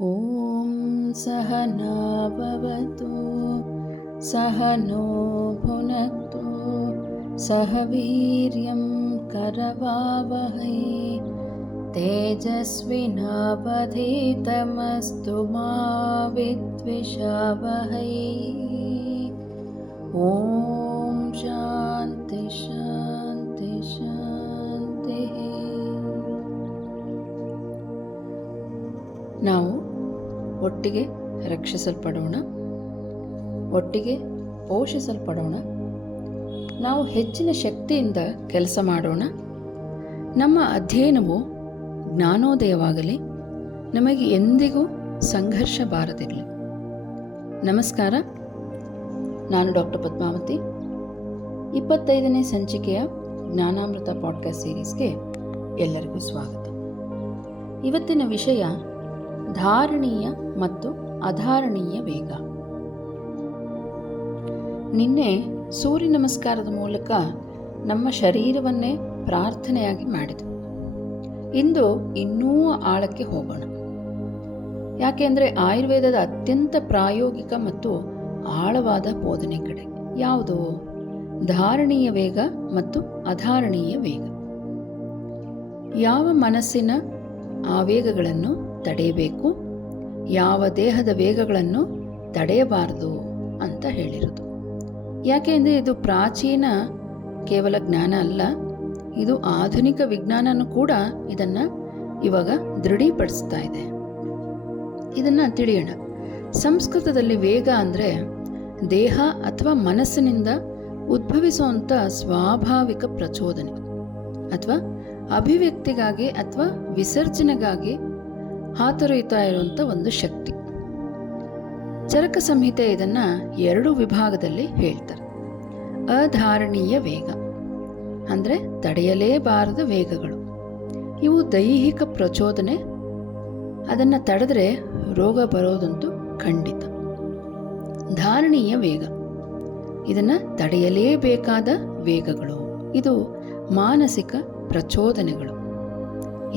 ॐ सहना भवतु सहनो भुनक्तु सह वीर्यं करवावहै तेजस्विनावधीतमस्तु मा विद्विषावहै। ॐ शान्ति शान्ति शान्तिः। ನಾವು ಒಟ್ಟಿಗೆ ರಕ್ಷಿಸಲ್ಪಡೋಣ, ಒಟ್ಟಿಗೆ ಪೋಷಿಸಲ್ಪಡೋಣ, ನಾವು ಹೆಚ್ಚಿನ ಶಕ್ತಿಯಿಂದ ಕೆಲಸ ಮಾಡೋಣ. ನಮ್ಮ ಅಧ್ಯಯನವು ಜ್ಞಾನೋದಯವಾಗಲಿ, ನಮಗೆ ಎಂದಿಗೂ ಸಂಘರ್ಷ ಬಾರದಿರಲಿ. ನಮಸ್ಕಾರ, ನಾನು ಡಾಕ್ಟರ್ ಪದ್ಮಾವತಿ. 25ನೇ ಸಂಚಿಕೆಯ ಜ್ಞಾನಾಮೃತ ಪಾಡ್ಕಾಸ್ಟ್ ಸೀರೀಸ್ಗೆ ಎಲ್ಲರಿಗೂ ಸ್ವಾಗತ. ಇವತ್ತಿನ ವಿಷಯ ಧಾರಣೀಯ ಮತ್ತು ಅಧಾರಣೀಯ ವೇಗ. ನಿನ್ನೆ ಸೂರ್ಯ ನಮಸ್ಕಾರದ ಮೂಲಕ ನಮ್ಮ ಶರೀರವನ್ನೇ ಪ್ರಾರ್ಥನೆಯಾಗಿ ಮಾಡಿದೆವು. ಇಂದು ಇನ್ನೂ ಆಳಕ್ಕೆ ಹೋಗೋಣ. ಯಾಕೆಂದರೆ ಆಯುರ್ವೇದದ ಅತ್ಯಂತ ಪ್ರಾಯೋಗಿಕ ಮತ್ತು ಆಳವಾದ ಬೋಧನೆ ಕಡೆ ಯಾವುದು? ಧಾರಣೀಯ ವೇಗ ಮತ್ತು ಅಧಾರಣೀಯ ವೇಗ. ಯಾವ ಮನಸ್ಸಿನ ಆವೇಗಗಳನ್ನು ತಡೆಯಬೇಕು, ಯಾವ ದೇಹದ ವೇಗಗಳನ್ನು ತಡೆಯಬಾರದು ಅಂತ ಹೇಳಿರೋದು. ಯಾಕೆಂದರೆ ಇದು ಪ್ರಾಚೀನ ಕೇವಲ ಜ್ಞಾನ ಅಲ್ಲ, ಇದು ಆಧುನಿಕ ವಿಜ್ಞಾನನೂ ಕೂಡ ಇದನ್ನು ಇವಾಗ ದೃಢೀಪಡಿಸ್ತಾ ಇದೆ. ಇದನ್ನು ತಿಳಿಯೋಣ. ಸಂಸ್ಕೃತದಲ್ಲಿ ವೇಗ ಅಂದರೆ ದೇಹ ಅಥವಾ ಮನಸ್ಸಿನಿಂದ ಉದ್ಭವಿಸುವಂಥ ಸ್ವಾಭಾವಿಕ ಪ್ರಚೋದನೆ ಅಥವಾ ಅಭಿವ್ಯಕ್ತಿಗಾಗಿ ಅಥವಾ ವಿಸರ್ಜನೆಗಾಗಿ ಹಾತೊರೆಯುತ್ತಾ ಇರುವಂಥ ಒಂದು ಶಕ್ತಿ. ಚರಕ ಸಂಹಿತೆ ಇದನ್ನು 2 ವಿಭಾಗದಲ್ಲಿ ಹೇಳ್ತಾರೆ. ಅಧಾರಣೀಯ ವೇಗ ಅಂದರೆ ತಡೆಯಲೇಬಾರದ ವೇಗಗಳು. ಇವು ದೈಹಿಕ ಪ್ರಚೋದನೆ, ಅದನ್ನು ತಡೆದ್ರೆ ರೋಗ ಬರೋದಂತೂ ಖಂಡಿತ. ಧಾರಣೀಯ ವೇಗ ಇದನ್ನು ತಡೆಯಲೇಬೇಕಾದ ವೇಗಗಳು. ಇದು ಮಾನಸಿಕ ಪ್ರಚೋದನೆಗಳು.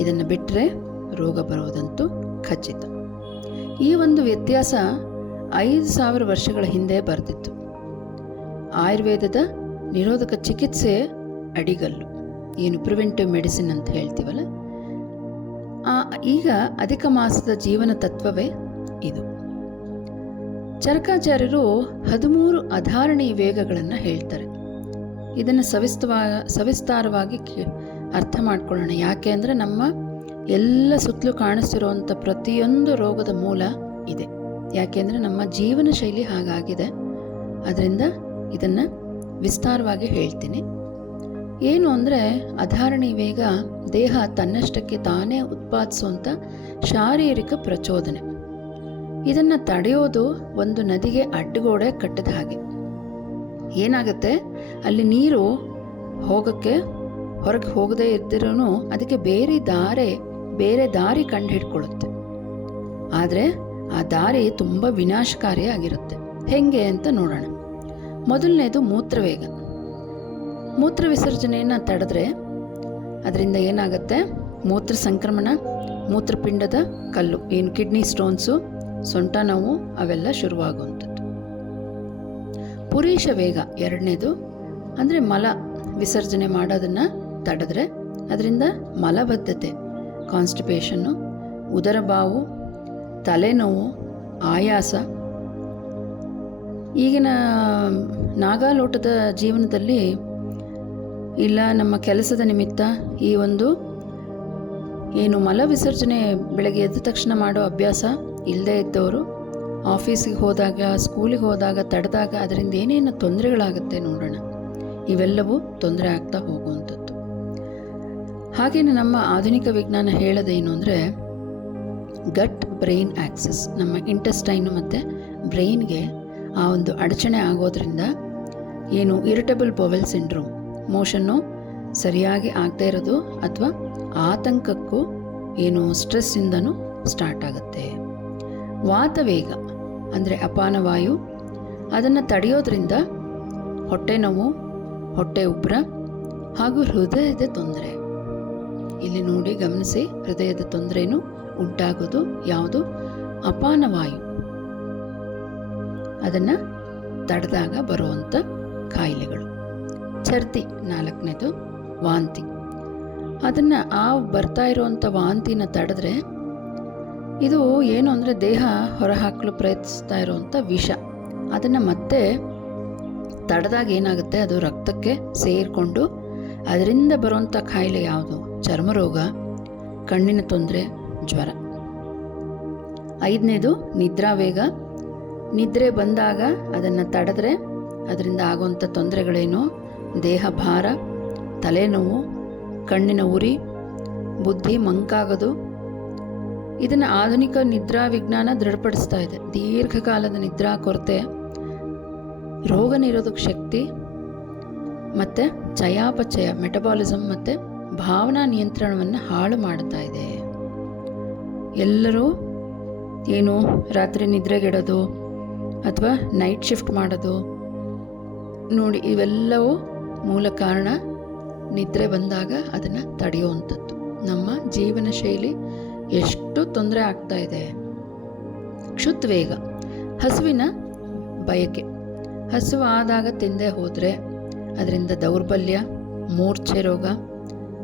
ಇದನ್ನು ಬಿಟ್ಟರೆ ರೋಗ ಬರೋದಂತೂ ಖಚಿತ. ಈ ಒಂದು ವ್ಯತ್ಯಾಸ 5000 ವರ್ಷಗಳ ಹಿಂದೆ ಬರೆದಿತ್ತು. ಆಯುರ್ವೇದದ ನಿರೋಧಕ ಚಿಕಿತ್ಸೆ ಅಡಿಗಲ್ಲು, ಏನು ಪ್ರಿವೆಂಟಿವ್ ಮೆಡಿಸಿನ್ ಅಂತ ಹೇಳ್ತೀವಲ್ಲ, ಈಗ ಅಧಿಕ ಮಾಸದ ಜೀವನ ತತ್ವವೇ ಇದು. ಚರಕಾಚಾರ್ಯರು 13 ಅಧಾರಣೀಯ ವೇಗಗಳನ್ನು ಹೇಳ್ತಾರೆ. ಇದನ್ನು ಸವಿಸ್ತಾರವಾಗಿ ಅರ್ಥ ಮಾಡ್ಕೊಳ್ಳೋಣ. ಯಾಕೆ ಅಂದರೆ ನಮ್ಮ ಎಲ್ಲ ಸುತ್ತಲೂ ಕಾಣಿಸ್ತಿರುವಂಥ ಪ್ರತಿಯೊಂದು ರೋಗದ ಮೂಲ ಇದೆ. ಯಾಕೆಂದರೆ ನಮ್ಮ ಜೀವನ ಶೈಲಿ ಹಾಗಾಗಿದೆ. ಅದರಿಂದ ಇದನ್ನು ವಿಸ್ತಾರವಾಗಿ ಹೇಳ್ತೀನಿ. ಏನು ಅಂದರೆ ಅಧಾರಣೀಯ ವೇಗ ದೇಹ ತನ್ನಷ್ಟಕ್ಕೆ ತಾನೇ ಉತ್ಪಾದಿಸುವಂಥ ಶಾರೀರಿಕ ಪ್ರಚೋದನೆ. ಇದನ್ನು ತಡೆಯೋದು ಒಂದು ನದಿಗೆ ಅಡ್ಡಗೋಡೆ ಕಟ್ಟಿದ ಹಾಗೆ. ಏನಾಗುತ್ತೆ, ಅಲ್ಲಿ ನೀರು ಹೊರಗೆ ಹೋಗದೇ ಇದ್ದಿರೂ ಅದಕ್ಕೆ ಬೇರೆ ದಾರಿ ಕಂಡು ಹಿಡ್ಕೊಳ್ಳುತ್ತೆ. ಆದರೆ ಆ ದಾರಿ ತುಂಬ ವಿನಾಶಕಾರಿಯಾಗಿರುತ್ತೆ. ಹೇಗೆ ಅಂತ ನೋಡೋಣ. ಮೊದಲನೇದು ಮೂತ್ರವೇಗ. ಮೂತ್ರ ವಿಸರ್ಜನೆಯನ್ನು ತಡೆದ್ರೆ ಅದರಿಂದ ಏನಾಗುತ್ತೆ? ಮೂತ್ರ ಸಂಕ್ರಮಣ, ಮೂತ್ರಪಿಂಡದ ಕಲ್ಲು, ಏನು ಕಿಡ್ನಿ ಸ್ಟೋನ್ಸು, ಸೊಂಟ ನೋವು ಅವೆಲ್ಲ ಶುರುವಾಗುವಂಥದ್ದು. ಪುರೀಶ ವೇಗ ಎರಡನೇದು, ಅಂದರೆ ಮಲ ವಿಸರ್ಜನೆ ಮಾಡೋದನ್ನು ತಡೆದ್ರೆ ಅದರಿಂದ ಮಲಬದ್ಧತೆ, ಕಾನ್ಸ್ಟಿಪೇಷನ್ನು, ಉದರಬಾವು, ತಲೆನೋವು, ಆಯಾಸ. ಈಗಿನ ನಾಗಾಲೋಟದ ಜೀವನದಲ್ಲಿ ಇಲ್ಲ, ನಮ್ಮ ಕೆಲಸದ ನಿಮಿತ್ತ ಈ ಒಂದು ಏನು ಮಲ ವಿಸರ್ಜನೆ ಬೆಳಗ್ಗೆ ಎದ್ದ ತಕ್ಷಣ ಮಾಡೋ ಅಭ್ಯಾಸ ಇಲ್ಲದೇ ಇದ್ದವರು ಆಫೀಸಿಗೆ ಹೋದಾಗ, ಸ್ಕೂಲಿಗೆ ಹೋದಾಗ ತಡೆದಾಗ ಅದರಿಂದ ಏನೇನು ತೊಂದರೆಗಳಾಗುತ್ತೆ ನೋಡೋಣ. ಇವೆಲ್ಲವೂ ತೊಂದರೆ ಆಗ್ತಾ ಹೋಗುವಂಥದ್ದು. ಹಾಗೆಯೇ ನಮ್ಮ ಆಧುನಿಕ ವಿಜ್ಞಾನ ಹೇಳೋದೇನು ಅಂದರೆ ಗಟ್ ಬ್ರೈನ್ ಆಕ್ಸಸ್, ನಮ್ಮ ಇಂಟೆಸ್ಟೈನು ಮತ್ತು ಬ್ರೈನ್ಗೆ ಆ ಒಂದು ಅಡಚಣೆ ಆಗೋದ್ರಿಂದ ಏನು ಇರಿಟಬಲ್ ಬೊವೆಲ್ ಸಿಂಡ್ರೋಮ್, ಮೋಷನ್ನು ಸರಿಯಾಗಿ ಆಗದೇ ಇರೋದು ಅಥವಾ ಆತಂಕಕ್ಕೂ ಏನು ಸ್ಟ್ರೆಸ್ಸಿಂದನೂ ಸ್ಟಾರ್ಟ್ ಆಗುತ್ತೆ. ವಾತವೇಗ ಅಂದರೆ ಅಪಾನವಾಯು, ಅದನ್ನು ತಡೆಯೋದ್ರಿಂದ ಹೊಟ್ಟೆ ನೋವು, ಹೊಟ್ಟೆ ಉಬ್ಬರ ಹಾಗೂ ಹೃದಯದ ತೊಂದರೆ. ಇಲ್ಲಿ ನೋಡಿ ಗಮನಿಸಿ, ಹೃದಯದ ತೊಂದರೆನೂ ಉಂಟಾಗೋದು ಯಾವುದು? ಅಪಾನವಾಯು, ಅದನ್ನು ತಡೆದಾಗ ಬರುವಂಥ ಕಾಯಿಲೆಗಳು. ಛರ್ದಿ 4ನೇದು ವಾಂತಿ. ಅದನ್ನು ಬರ್ತಾ ಇರುವಂಥ ವಾಂತಿನ ತಡೆದ್ರೆ ಇದು ಏನು ಅಂದರೆ ದೇಹ ಹೊರಹಾಕಲು ಪ್ರಯತ್ನಿಸ್ತಾ ಇರುವಂಥ ವಿಷ. ಅದನ್ನು ಮತ್ತೆ ತಡೆದಾಗ ಏನಾಗುತ್ತೆ, ಅದು ರಕ್ತಕ್ಕೆ ಸೇರಿಕೊಂಡು ಅದರಿಂದ ಬರುವಂಥ ಕಾಯಿಲೆ ಯಾವುದು? ಚರ್ಮರೋಗ, ಕಣ್ಣಿನ ತೊಂದರೆ, ಜ್ವರ. 5ನೇದು ನಿದ್ರಾವೇಗ. ನಿದ್ರೆ ಬಂದಾಗ ಅದನ್ನು ತಡೆದ್ರೆ ಅದರಿಂದ ಆಗುವಂಥ ತೊಂದರೆಗಳೇನು? ದೇಹ ಭಾರ, ತಲೆನೋವು, ಕಣ್ಣಿನ ಉರಿ, ಬುದ್ಧಿ ಮಂಕಾಗೋದು. ಇದನ್ನು ಆಧುನಿಕ ನಿದ್ರಾ ವಿಜ್ಞಾನ ದೃಢಪಡಿಸ್ತಾ ಇದೆ. ದೀರ್ಘಕಾಲದ ನಿದ್ರಾ ಕೊರತೆ ರೋಗ ನಿರೋಧಕ ಶಕ್ತಿ ಮತ್ತು ಚಯಾಪಚಯ, ಮೆಟಬಾಲಿಸಮ್ ಮತ್ತು ಭಾವನಾ ನಿಯಂತ್ರಣವನ್ನು ಹಾಳು ಮಾಡ್ತಾ ಇದೆ. ಎಲ್ಲರೂ ಏನು ರಾತ್ರಿ ನಿದ್ರೆಗೆಡೋದು ಅಥವಾ ನೈಟ್ ಶಿಫ್ಟ್ ಮಾಡೋದು ನೋಡಿ, ಇವೆಲ್ಲವೂ ಮೂಲ ಕಾರಣ ನಿದ್ರೆ ಬಂದಾಗ ಅದನ್ನು ತಡೆಯುವಂಥದ್ದು. ನಮ್ಮ ಜೀವನ ಶೈಲಿ ಎಷ್ಟು ತೊಂದರೆ ಆಗ್ತಾ ಇದೆ. ಕ್ಷುತ್ವೇಗ, ಹಸುವಿನ ಬಯಕೆ. ಹಸುವಾದಾಗ ತಿಂದೇ ಹೋದರೆ ಅದರಿಂದ ದೌರ್ಬಲ್ಯ, ಮೂರ್ಛೆ ರೋಗ,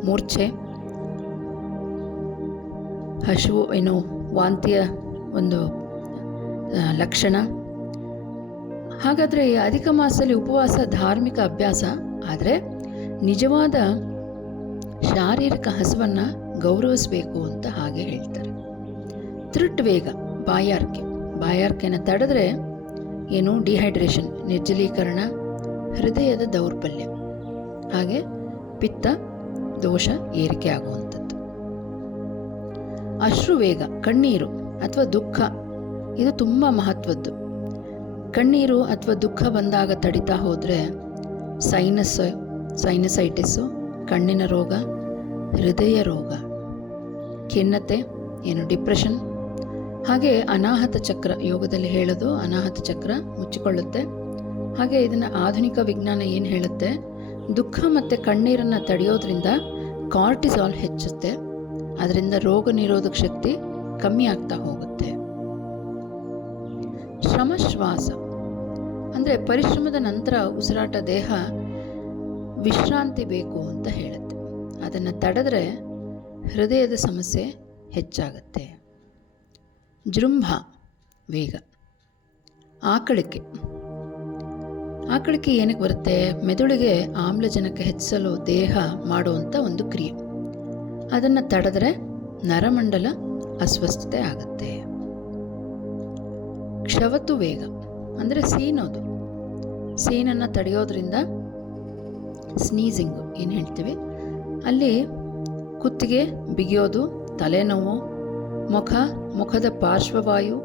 ಮೂರ್ಛೆ, ಹಸಿವು ಏನು ವಾಂತಿಯ ಒಂದು ಲಕ್ಷಣ. ಹಾಗಾದರೆ ಈ ಅಧಿಕ ಮಾಸದಲ್ಲಿ ಉಪವಾಸ ಧಾರ್ಮಿಕ ಅಭ್ಯಾಸ, ಆದರೆ ನಿಜವಾದ ಶಾರೀರಿಕ ಹಸುವನ್ನು ಗೌರವಿಸಬೇಕು ಅಂತ ಹಾಗೆ ಹೇಳ್ತಾರೆ. ತ್ರುಟ್ವೇಗ, ಬಾಯಾರಿಕೆ. ಬಾಯಾರಿಕೆನ ತಡೆದ್ರೆ ಏನು? ಡಿಹೈಡ್ರೇಷನ್, ನಿರ್ಜಲೀಕರಣ, ಹೃದಯದ ದೌರ್ಬಲ್ಯ, ಹಾಗೆ ಪಿತ್ತ ದೋಷ ಏರಿಕೆ ಆಗುವಂಥದ್ದು. ಅಶ್ರುವೇಗ, ಕಣ್ಣೀರು ಅಥವಾ ದುಃಖ. ಇದು ತುಂಬ ಮಹತ್ವದ್ದು. ಕಣ್ಣೀರು ಅಥವಾ ದುಃಖ ಬಂದಾಗ ತಡಿತಾ ಹೋದರೆ ಸೈನಸೈಟಿಸ್ಸು, ಕಣ್ಣಿನ ರೋಗ, ಹೃದಯ ರೋಗ, ಖಿನ್ನತೆ, ಏನು ಡಿಪ್ರೆಷನ್, ಹಾಗೆ ಅನಾಹತ ಚಕ್ರ. ಯೋಗದಲ್ಲಿ ಹೇಳೋದು ಅನಾಹತ ಚಕ್ರ ಮುಚ್ಚಿಕೊಳ್ಳುತ್ತೆ. ಹಾಗೆ ಇದನ್ನು ಆಧುನಿಕ ವಿಜ್ಞಾನ ಏನು ಹೇಳುತ್ತೆ? ದುಃಖ ಮತ್ತು ಕಣ್ಣೀರನ್ನು ತಡೆಯೋದ್ರಿಂದ ಕಾರ್ಟಿಸಾಲ್ ಹೆಚ್ಚುತ್ತೆ. ಅದರಿಂದ ರೋಗ ನಿರೋಧಕ ಶಕ್ತಿ ಕಮ್ಮಿ ಆಗ್ತಾ ಹೋಗುತ್ತೆ. ಶ್ರಮಶ್ವಾಸ ಅಂದರೆ ಪರಿಶ್ರಮದ ನಂತರ ಉಸಿರಾಟ, ದೇಹ ವಿಶ್ರಾಂತಿ ಬೇಕು ಅಂತ ಹೇಳುತ್ತೆ. ಅದನ್ನು ತಡೆದ್ರೆ ಹೃದಯದ ಸಮಸ್ಯೆ ಹೆಚ್ಚಾಗುತ್ತೆ. ಜೃಂಭ ವೇಗ, ಆಕಳಿಕೆ. ಆಕಳಿಕೆ ಏನಕ್ಕೆ ಬರುತ್ತೆ? ಮೆದುಳಿಗೆ ಆಮ್ಲಜನಕ ಹೆಚ್ಚಿಸಲು ದೇಹ ಮಾಡುವಂಥ ಒಂದು ಕ್ರಿಯೆ. ಅದನ್ನು ತಡೆದ್ರೆ ನರಮಂಡಲ ಅಸ್ವಸ್ಥತೆ ಆಗುತ್ತೆ. ಕ್ಷವತು ವೇಗ ಅಂದರೆ ಸೀನೋದು. ಸೀನನ್ನು ತಡೆಯೋದ್ರಿಂದ ಸ್ನೀಸಿಂಗು ಏನು ಹೇಳ್ತೀವಿ, ಅಲ್ಲಿ ಕುತ್ತಿಗೆ ಬಿಗಿಯೋದು, ತಲೆನೋವು, ಮುಖದ ಪಾರ್ಶ್ವವಾಯು,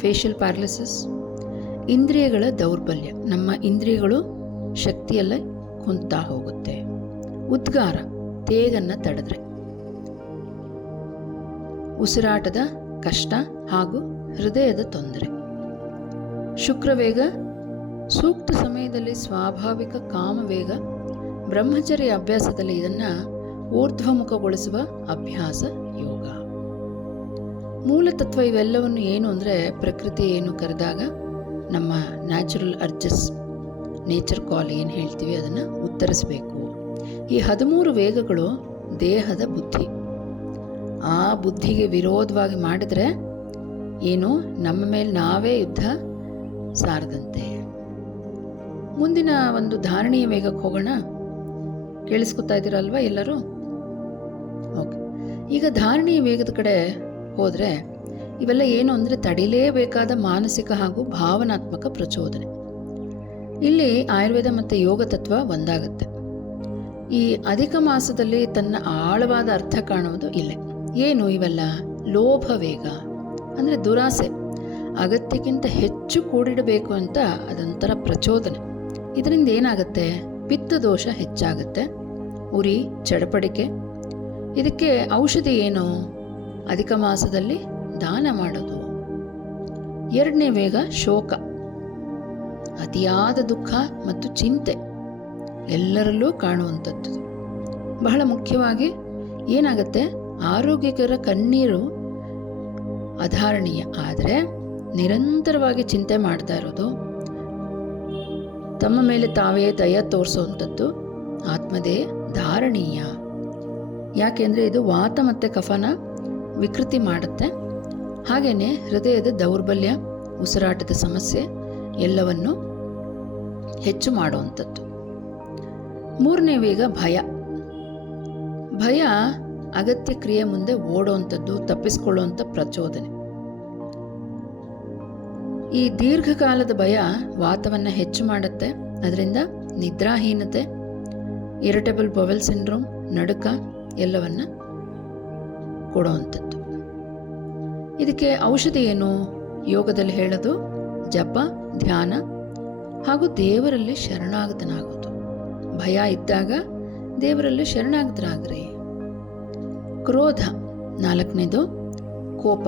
ಫೇಶಿಯಲ್ ಪ್ಯಾರಲಿಸಿಸ್, ಇಂದ್ರಿಯಗಳ ದೌರ್ಬಲ್ಯ. ನಮ್ಮ ಇಂದ್ರಿಯಗಳು ಶಕ್ತಿಯಲ್ಲೇ ಕುಂತಾ ಹೋಗುತ್ತೆ. ಉದ್ಗಾರ, ತೇಗನ್ನು ತಡೆದ್ರೆ ಉಸಿರಾಟದ ಕಷ್ಟ ಹಾಗೂ ಹೃದಯದ ತೊಂದರೆ. ಶುಕ್ರವೇಗ, ಸೂಕ್ತ ಸಮಯದಲ್ಲಿ ಸ್ವಾಭಾವಿಕ ಕಾಮವೇಗ. ಬ್ರಹ್ಮಚರ್ಯ ಅಭ್ಯಾಸದಲ್ಲಿ ಇದನ್ನು ಊರ್ಧ್ವಮುಖಗೊಳಿಸುವ ಅಭ್ಯಾಸ ಯೋಗ. ಮೂಲತತ್ವ ಇವೆಲ್ಲವನ್ನು ಏನು ಅಂದರೆ ಪ್ರಕೃತಿ ಏನು ಕರೆದಾಗ ನಮ್ಮ ನ್ಯಾಚುರಲ್ ಅರ್ಜಸ್, ನೇಚರ್ ಕಾಲ್ ಏನು ಹೇಳ್ತೀವಿ ಅದನ್ನು ಉತ್ತರಿಸಬೇಕು. ಈ 13 ವೇಗಗಳು ದೇಹದ ಬುದ್ಧಿ. ಆ ಬುದ್ಧಿಗೆ ವಿರೋಧವಾಗಿ ಮಾಡಿದರೆ ಏನು, ನಮ್ಮ ಮೇಲೆ ನಾವೇ ಯುದ್ಧ ಸಾರದಂತೆ. ಮುಂದಿನ ಒಂದು ಧಾರಣೀಯ ವೇಗಕ್ಕೆ ಹೋಗೋಣ. ಕೇಳಿಸ್ಕೊತಾ ಇದ್ದೀರಲ್ವ ಎಲ್ಲರೂ? ಓಕೆ, ಈಗ ಧಾರಣೀಯ ವೇಗದ ಕಡೆ ಹೋದರೆ ಇವೆಲ್ಲ ಏನು ಅಂದರೆ ತಡಿಲೇಬೇಕಾದ ಮಾನಸಿಕ ಹಾಗೂ ಭಾವನಾತ್ಮಕ ಪ್ರಚೋದನೆ. ಇಲ್ಲಿ ಆಯುರ್ವೇದ ಮತ್ತು ಯೋಗ ತತ್ವ ಒಂದಾಗುತ್ತೆ. ಈ ಅಧಿಕ ಮಾಸದಲ್ಲಿ ತನ್ನ ಆಳವಾದ ಅರ್ಥ ಕಾಣುವುದು ಇಲ್ಲೇ. ಏನು ಇವೆಲ್ಲ? ಲೋಭ ವೇಗ ಅಂದರೆ ದುರಾಸೆ, ಅಗತ್ಯಕ್ಕಿಂತ ಹೆಚ್ಚು ಕೂಡಿಡಬೇಕು ಅಂತ ಅದೊಂಥರ ಪ್ರಚೋದನೆ. ಇದರಿಂದ ಏನಾಗುತ್ತೆ? ಪಿತ್ತ ದೋಷ ಹೆಚ್ಚಾಗುತ್ತೆ, ಉರಿ, ಚಡಪಡಿಕೆ. ಇದಕ್ಕೆ ಔಷಧಿ ಏನು? ಅಧಿಕ ಮಾಸದಲ್ಲಿ ದಾನ ಮಾಡೋದು. 2ನೇ ವೇಗ ಶೋಕ, ಅತಿಯಾದ ದುಃಖ ಮತ್ತು ಚಿಂತೆ ಎಲ್ಲರಲ್ಲೂ ಕಾಣುವಂಥದ್ದು. ಬಹಳ ಮುಖ್ಯವಾಗಿ ಏನಾಗುತ್ತೆ? ಆರೋಗ್ಯಕರ ಕಣ್ಣೀರು ಅಧಾರಣೀಯ. ಆದರೆ ನಿರಂತರವಾಗಿ ಚಿಂತೆ ಮಾಡ್ತಾ ಇರೋದು, ತಮ್ಮ ಮೇಲೆ ತಾವೇ ದಯ ತೋರಿಸುವಂಥದ್ದು ಆತ್ಮದೇ ಧಾರಣೀಯ. ಯಾಕೆಂದರೆ ಇದು ವಾತ ಮತ್ತು ಕಫನ ವಿಕೃತಿ ಮಾಡುತ್ತೆ. ಹಾಗೆಯೇ ಹೃದಯದ ದೌರ್ಬಲ್ಯ, ಉಸಿರಾಟದ ಸಮಸ್ಯೆ ಎಲ್ಲವನ್ನು ಹೆಚ್ಚು ಮಾಡುವಂಥದ್ದು. ಮೂರನೇ ವೇಗ ಭಯ. ಭಯ ಅಗತ್ಯ ಕ್ರಿಯೆ ಮುಂದೆ ಓಡುವಂಥದ್ದು, ತಪ್ಪಿಸಿಕೊಳ್ಳುವಂಥ ಪ್ರಚೋದನೆ. ಈ ದೀರ್ಘಕಾಲದ ಭಯ ವಾತವನ್ನು ಹೆಚ್ಚು ಮಾಡುತ್ತೆ. ಅದರಿಂದ ನಿದ್ರಾಹೀನತೆ, ಇರಿಟೇಬಲ್ ಬವೆಲ್ ಸಿಂಡ್ರೋಮ್, ನಡುಕ ಎಲ್ಲವನ್ನು ಕೊಡುವಂಥದ್ದು. ಇದಕ್ಕೆ ಔಷಧಿ ಏನು? ಯೋಗದಲ್ಲಿ ಹೇಳೋದು ಜಪ, ಧ್ಯಾನ ಹಾಗೂ ದೇವರಲ್ಲಿ ಶರಣಾಗತನಾಗೋದು. ಭಯ ಇದ್ದಾಗ ದೇವರಲ್ಲಿ ಶರಣಾಗತರಾಗ್ರಿ. ಕ್ರೋಧ, ನಾಲ್ಕನೇದು ಕೋಪ.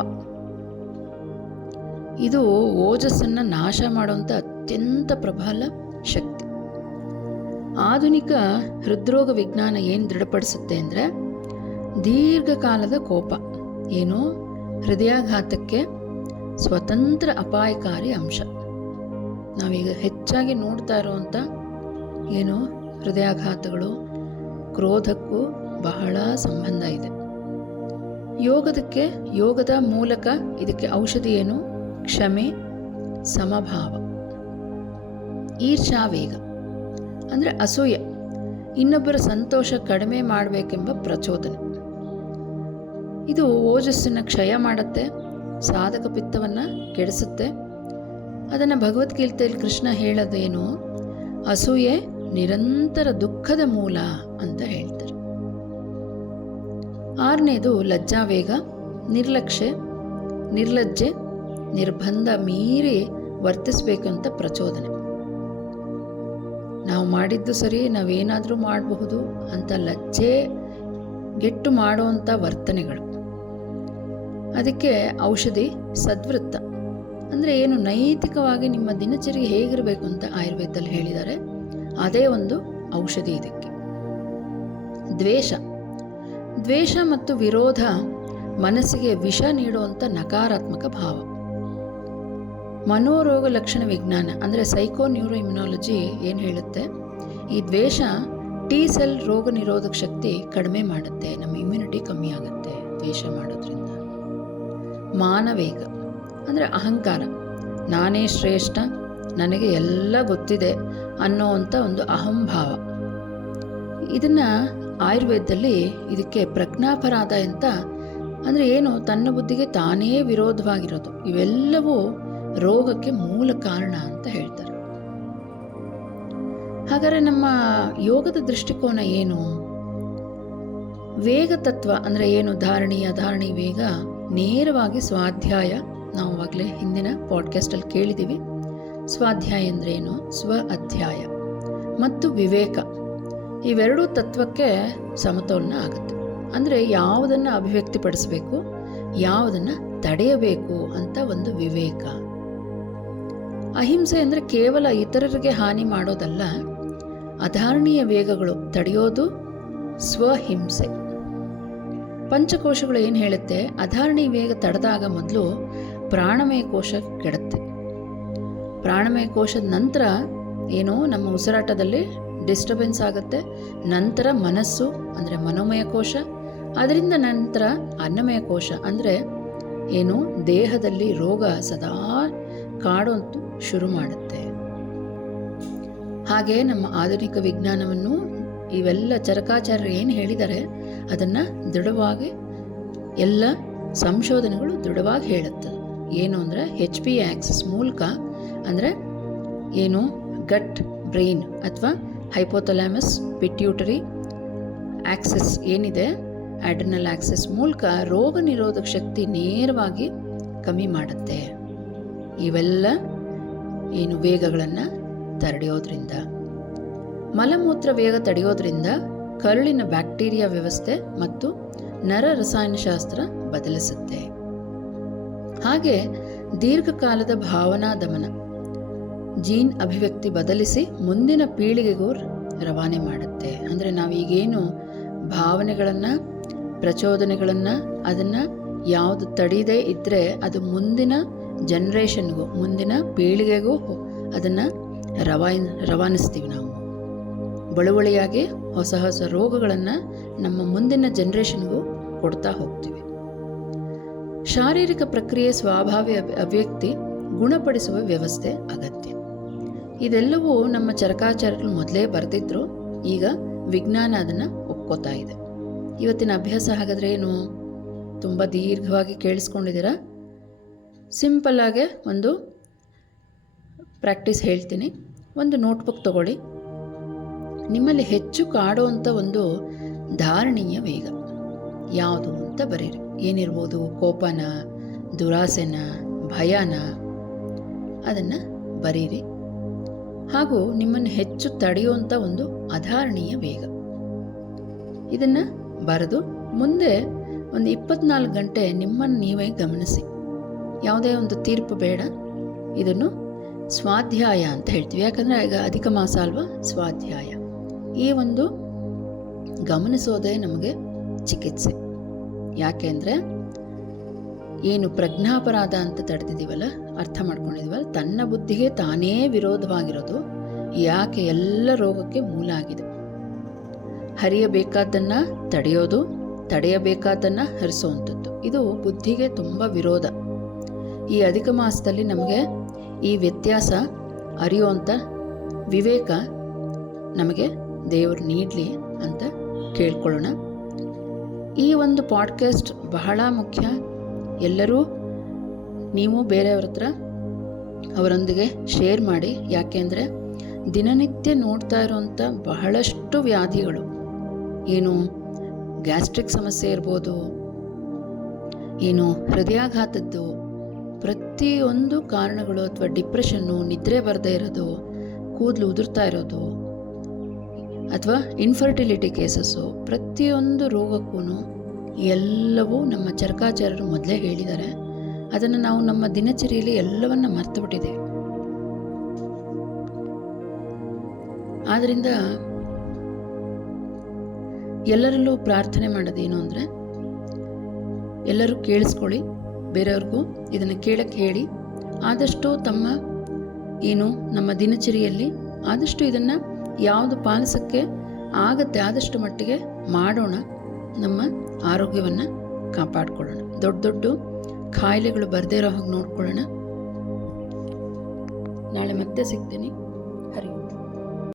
ಇದು ಓಜಸ್ಸನ್ನು ನಾಶ ಮಾಡುವಂಥ ಅತ್ಯಂತ ಪ್ರಬಲ ಶಕ್ತಿ. ಆಧುನಿಕ ಹೃದ್ರೋಗ ವಿಜ್ಞಾನ ಏನು ದೃಢಪಡಿಸುತ್ತೆ ಅಂದರೆ, ದೀರ್ಘಕಾಲದ ಕೋಪ ಏನು ಹೃದಯಾಘಾತಕ್ಕೆ ಸ್ವತಂತ್ರ ಅಪಾಯಕಾರಿ ಅಂಶ. ನಾವೀಗ ಹೆಚ್ಚಾಗಿ ನೋಡ್ತಾ ಇರುವಂಥ ಏನು ಹೃದಯಾಘಾತಗಳು ಕ್ರೋಧಕ್ಕೂ ಬಹಳ ಸಂಬಂಧ ಇದೆ. ಯೋಗದ ಮೂಲಕ ಇದಕ್ಕೆ ಔಷಧಿ ಏನು? ಕ್ಷಮೆ, ಸಮಭಾವ. ಈರ್ಷಾವೇಗ ಅಂದರೆ ಅಸೂಯೆ, ಇನ್ನೊಬ್ಬರ ಸಂತೋಷ ಕಡಿಮೆ ಮಾಡಬೇಕೆಂಬ ಪ್ರಚೋದನೆ. ಇದು ಓಜಸ್ಸನ್ನು ಕ್ಷಯ ಮಾಡುತ್ತೆ, ಸಾಧಕ ಪಿತ್ತವನ್ನು ಕೆಡಿಸುತ್ತೆ. ಅದನ್ನು ಭಗವದ್ಗೀತೆಯಲ್ಲಿ ಕೃಷ್ಣ ಹೇಳೋದೇನು? ಅಸೂಯೆ ನಿರಂತರ ದುಃಖದ ಮೂಲ ಅಂತ ಹೇಳ್ತಾರೆ. ಆರನೇದು ಲಜ್ಜಾವೇಗ, ನಿರ್ಲಜ್ಜೆ, ನಿರ್ಬಂಧ ಮೀರಿ ವರ್ತಿಸಬೇಕಂತ ಪ್ರಚೋದನೆ. ನಾವು ಮಾಡಿದ್ದು ಸರಿ, ನಾವೇನಾದರೂ ಮಾಡಬಹುದು ಅಂತ ಲಜ್ಜೆ ಗೆಟ್ಟು ಮಾಡುವಂಥ ವರ್ತನೆಗಳು. ಅದಕ್ಕೆ ಔಷಧಿ ಸದ್ವೃತ್ತ. ಅಂದರೆ ಏನು? ನೈತಿಕವಾಗಿ ನಿಮ್ಮ ದಿನಚರಿ ಹೇಗಿರಬೇಕು ಅಂತ ಆಯುರ್ವೇದದಲ್ಲಿ ಹೇಳಿದ್ದಾರೆ. ಅದೇ ಒಂದು ಔಷಧಿ ಇದಕ್ಕೆ. ದ್ವೇಷ ಮತ್ತು ವಿರೋಧ ಮನಸ್ಸಿಗೆ ವಿಷ ನೀಡುವಂಥ ನಕಾರಾತ್ಮಕ ಭಾವ. ಮನೋರೋಗ ಲಕ್ಷಣ ವಿಜ್ಞಾನ ಅಂದರೆ ಸೈಕೋ ನ್ಯೂರೋ ಇಮ್ಯುನಾಲಜಿ ಏನು ಹೇಳುತ್ತೆ? ಈ ದ್ವೇಷ ಟಿ ಸೆಲ್ ರೋಗ ನಿರೋಧಕ ಶಕ್ತಿ ಕಡಿಮೆ ಮಾಡುತ್ತೆ, ನಮ್ಮ ಇಮ್ಯುನಿಟಿ ಕಮ್ಮಿ ಆಗುತ್ತೆ ದ್ವೇಷ ಮಾಡೋದ್ರಿಂದ. ಮಾನವೇಗ ಅಂದರೆ ಅಹಂಕಾರ, ನಾನೇ ಶ್ರೇಷ್ಠ, ನನಗೆ ಎಲ್ಲ ಗೊತ್ತಿದೆ ಅನ್ನೋವಂಥ ಒಂದು ಅಹಂಭಾವ. ಇದನ್ನು ಆಯುರ್ವೇದದಲ್ಲಿ ಇದಕ್ಕೆ ಪ್ರಜ್ಞಾಪರಾಧ ಅಂತ, ಅಂದರೆ ಏನು? ತನ್ನ ಬುದ್ಧಿಗೆ ತಾನೇ ವಿರೋಧವಾಗಿರೋದು. ಇವೆಲ್ಲವೂ ರೋಗಕ್ಕೆ ಮೂಲ ಕಾರಣ ಅಂತ ಹೇಳ್ತಾರೆ. ಹಾಗಾದರೆ ನಮ್ಮ ಯೋಗದ ದೃಷ್ಟಿಕೋನ ಏನು? ವೇಗ ತತ್ವ ಅಂದರೆ ಏನು? ಧಾರಣಿ ವೇಗ ನೇರವಾಗಿ ಸ್ವಾಧ್ಯಾಯ. ನಾವು ಆಗಲೇ ಹಿಂದಿನ ಪಾಡ್ಕಾಸ್ಟಲ್ಲಿ ಕೇಳಿದ್ದೀವಿ. ಸ್ವಾಧ್ಯಾಯ ಅಂದರೆ ಏನು? ಸ್ವ ಅಧ್ಯಾಯ ಮತ್ತು ವಿವೇಕ, ಇವೆರಡೂ ತತ್ವಕ್ಕೆ ಸಮತೋಲನ ಆಗುತ್ತೆ. ಅಂದರೆ ಯಾವುದನ್ನು ಅಭಿವ್ಯಕ್ತಿಪಡಿಸಬೇಕು, ಯಾವುದನ್ನು ತಡೆಯಬೇಕು ಅಂತ ಒಂದು ವಿವೇಕ. ಅಹಿಂಸೆ ಅಂದರೆ ಕೇವಲ ಇತರರಿಗೆ ಹಾನಿ ಮಾಡೋದಲ್ಲ, ಅಧಾರಣೀಯ ವೇಗಗಳು ತಡೆಯೋದು ಸ್ವಹಿಂಸೆ. ಪಂಚಕೋಶಗಳು ಏನು ಹೇಳುತ್ತೆ? ಅಧಾರಣೀಯ ವೇಗ ತಡೆದಾಗ ಮೊದಲು ಪ್ರಾಣಮಯ ಕೋಶ ಕೆಡುತ್ತೆ. ಪ್ರಾಣಮಯ ಕೋಶದ ನಂತರ ಏನೋ ನಮ್ಮ ಉಸಿರಾಟದಲ್ಲಿ ಡಿಸ್ಟರ್ಬೆನ್ಸ್ ಆಗುತ್ತೆ. ನಂತರ ಮನಸ್ಸು ಅಂದರೆ ಮನೋಮಯ ಕೋಶ, ಅದರಿಂದ ನಂತರ ಅನ್ನಮಯ ಕೋಶ ಅಂದರೆ ಏನು? ದೇಹದಲ್ಲಿ ರೋಗ ಸದಾ ಕಾಡೋಂತು ಶುರು ಮಾಡುತ್ತೆ. ಹಾಗೆ ನಮ್ಮ ಆಧುನಿಕ ವಿಜ್ಞಾನವನ್ನು ಇವೆಲ್ಲ ಚರಕಾಚಾರ್ಯರು ಏನು ಹೇಳಿದ್ದಾರೆ ಅದನ್ನು ದೃಢವಾಗಿ ಎಲ್ಲ ಸಂಶೋಧನೆಗಳು ದೃಢವಾಗಿ ಹೇಳುತ್ತದೆ. ಏನು ಅಂದರೆ HPA ಆಕ್ಸಿಸ್ ಮೂಲಕ, ಅಂದರೆ ಏನು? ಗಟ್ ಬ್ರೈನ್ ಅಥವಾ ಹೈಪೋಥಲಾಮಸ್ ಪಿಟ್ಯೂಟರಿ ಆಕ್ಸಿಸ್ ಏನಿದೆ, ಅಡ್ರಿನಲ್ ಆಕ್ಸಿಸ್ ಮೂಲಕ ರೋಗ ನಿರೋಧಕ ಶಕ್ತಿ ನೇರವಾಗಿ ಕಮ್ಮಿ ಮಾಡುತ್ತೆ. ಇವೆಲ್ಲ ಏನು ವೇಗಗಳನ್ನು ತಡೆಯೋದ್ರಿಂದ. ಮಲಮೂತ್ರ ವೇಗ ತಡೆಯೋದ್ರಿಂದ ಕರುಳಿನ ಬ್ಯಾಕ್ಟೀರಿಯಾ ವ್ಯವಸ್ಥೆ ಮತ್ತು ನರ ರಸಾಯನಶಾಸ್ತ್ರ ಬದಲಿಸುತ್ತೆ. ಹಾಗೆ ದೀರ್ಘಕಾಲದ ಭಾವನಾ ದಮನ, ಜೀನ್ ಅಭಿವ್ಯಕ್ತಿ ಬದಲಿಸಿ ಮುಂದಿನ ಪೀಳಿಗೆಗೂ ರವಾನೆ ಮಾಡುತ್ತೆ. ಅಂದರೆ ನಾವೀಗೇನು ಭಾವನೆಗಳನ್ನು, ಪ್ರಚೋದನೆಗಳನ್ನು ಅದನ್ನು ಯಾವುದು ತಡೀದೇ ಇದ್ದರೆ ಅದು ಮುಂದಿನ ಜನ್ರೇಷನ್ಗೂ, ಮುಂದಿನ ಪೀಳಿಗೆಗೂ ಅದನ್ನು ರವಾನಿಸ್ತೀವಿ ನಾವು. ಬಳುವಳಿಯಾಗಿ ಹೊಸ ಹೊಸ ರೋಗಗಳನ್ನು ನಮ್ಮ ಮುಂದಿನ ಜನ್ರೇಷನ್ಗೂ ಕೊಡ್ತಾ ಹೋಗ್ತೀವಿ. ಶಾರೀರಿಕ ಪ್ರಕ್ರಿಯೆ ಸ್ವಾಭಾವಿಕ ಅವ್ಯಕ್ತಿ ಗುಣಪಡಿಸುವ ವ್ಯವಸ್ಥೆ ಅಗತ್ಯ. ಇದೆಲ್ಲವೂ ನಮ್ಮ ಚರಕಾಚಾರ್ಯರು ಮೊದಲೇ ಬರೆದಿದ್ರು, ಈಗ ವಿಜ್ಞಾನ ಅದನ್ನು ಒಪ್ಕೋತಾ ಇದೆ. ಇವತ್ತಿನ ಅಭ್ಯಾಸ ಹಾಗಾದರೆ ಏನು? ತುಂಬ ದೀರ್ಘವಾಗಿ ಕೇಳಿಸ್ಕೊಂಡಿದ್ದೀರಾ. ಸಿಂಪಲ್ಲಾಗೆ ಒಂದು ಪ್ರಾಕ್ಟೀಸ್ ಹೇಳ್ತೀನಿ. ಒಂದು ನೋಟ್ಬುಕ್ ತಗೊಳ್ಳಿ. ನಿಮ್ಮಲ್ಲಿ ಹೆಚ್ಚು ಕಾಡುವಂಥ ಒಂದು ಧಾರಣೀಯ ವೇಗ ಯಾವುದು ಅಂತ ಬರೀರಿ. ಏನಿರ್ಬೋದು? ಕೋಪನ, ದುರಾಸೆನ, ಭಯನ, ಅದನ್ನು ಬರೀರಿ. ಹಾಗೂ ನಿಮ್ಮನ್ನು ಹೆಚ್ಚು ತಡೆಯುವಂಥ ಒಂದು ಅಧಾರಣೀಯ ವೇಗ, ಇದನ್ನು ಬರೆದು ಮುಂದೆ ಒಂದು 24 ಗಂಟೆ ನಿಮ್ಮನ್ನು ನೀವೇ ಗಮನಿಸಿ. ಯಾವುದೇ ಒಂದು ತೀರ್ಪು ಬೇಡ. ಇದನ್ನು ಸ್ವಾಧ್ಯಾಯ ಅಂತ ಹೇಳ್ತೀವಿ. ಯಾಕಂದರೆ ಈಗ ಅಧಿಕ ಮಾಸ ಅಲ್ವಾ, ಸ್ವಾಧ್ಯಾಯ. ಈ ಒಂದು ಗಮನಿಸೋದೇ ನಮಗೆ ಚಿಕಿತ್ಸೆ. ಯಾಕೆ ಅಂದರೆ ಏನು ಪ್ರಜ್ಞಾಪರಾಧ ಅಂತ ತಡೆದಿದ್ದೀವಲ್ಲ, ಅರ್ಥ ಮಾಡ್ಕೊಂಡಿದ್ದೀವಲ್ಲ, ತನ್ನ ಬುದ್ಧಿಗೆ ತಾನೇ ವಿರೋಧವಾಗಿರೋದು ಯಾಕೆ ಎಲ್ಲ ರೋಗಕ್ಕೆ ಮೂಲ ಆಗಿದೆ. ಹರಿಯಬೇಕಾದ್ದನ್ನು ತಡೆಯೋದು, ತಡೆಯಬೇಕಾದ್ದನ್ನು ಹರಿಸುವಂಥದ್ದು, ಇದು ಬುದ್ಧಿಗೆ ತುಂಬ ವಿರೋಧ. ಈ ಅಧಿಕ ಮಾಸದಲ್ಲಿ ನಮಗೆ ಈ ವ್ಯತ್ಯಾಸ ಅರಿಯುವಂಥ ವಿವೇಕ ನಮಗೆ ದೇವರು ನೀಡಲಿ ಅಂತ ಕೇಳ್ಕೊಳ್ಳೋಣ. ಈ ಒಂದು ಪಾಡ್ಕಾಸ್ಟ್ ಬಹಳ ಮುಖ್ಯ. ಎಲ್ಲರೂ ನೀವು ಬೇರೆಯವ್ರ ಹತ್ರ ಅವರೊಂದಿಗೆ ಶೇರ್ ಮಾಡಿ. ಯಾಕೆಂದರೆ ದಿನನಿತ್ಯ ನೋಡ್ತಾ ಇರುವಂಥ ಬಹಳಷ್ಟು ವ್ಯಾಧಿಗಳು, ಏನು ಗ್ಯಾಸ್ಟ್ರಿಕ್ ಸಮಸ್ಯೆ ಇರ್ಬೋದು, ಏನು ಹೃದಯಾಘಾತದ್ದು, ಪ್ರತಿಯೊಂದು ಕಾರಣಗಳು, ಅಥವಾ ಡಿಪ್ರೆಷನ್ನು, ನಿದ್ರೆ ಬರದೇ ಇರೋದು, ಕೂದಲು ಉದುರ್ತಾ ಇರೋದು, ಅಥವಾ ಇನ್ಫರ್ಟಿಲಿಟಿ ಕೇಸಸ್ಸು, ಪ್ರತಿಯೊಂದು ರೋಗಕ್ಕೂ ಎಲ್ಲವೂ ನಮ್ಮ ಚರಕಾಚಾರ್ಯರು ಮೊದಲೇ ಹೇಳಿದ್ದಾರೆ. ಅದನ್ನು ನಾವು ನಮ್ಮ ದಿನಚರಿಯಲ್ಲಿ ಎಲ್ಲವನ್ನ ಮರ್ತು ಬಿಟ್ಟಿದ್ದೇವೆ. ಆದ್ದರಿಂದ ಎಲ್ಲರಲ್ಲೂ ಪ್ರಾರ್ಥನೆ ಮಾಡೋದೇನು ಅಂದರೆ, ಎಲ್ಲರೂ ಕೇಳಿಸ್ಕೊಳ್ಳಿ, ಬೇರೆಯವ್ರಿಗೂ ಇದನ್ನು ಕೇಳಕ್ಕೆ ಹೇಳಿ. ಆದಷ್ಟು ತಮ್ಮ ಏನು ನಮ್ಮ ದಿನಚರಿಯಲ್ಲಿ ಆದಷ್ಟು ಇದನ್ನು ಯಾವುದು ಪಾಲಿಸೋಕ್ಕೆ ಆಗತ್ತೆ ಆದಷ್ಟು ಮಟ್ಟಿಗೆ ಮಾಡೋಣ. ನಮ್ಮ ಆರೋಗ್ಯವನ್ನು ಕಾಪಾಡಿಕೊಳ್ಳೋಣ. ದೊಡ್ಡ ದೊಡ್ಡ ಕಾಯಿಲೆಗಳು ಬರದೇ ಇರೋ ಹಾಗೆ ನೋಡ್ಕೊಳ್ಳೋಣ. ನಾಳೆ ಮತ್ತೆ ಸಿಗ್ತೀನಿ.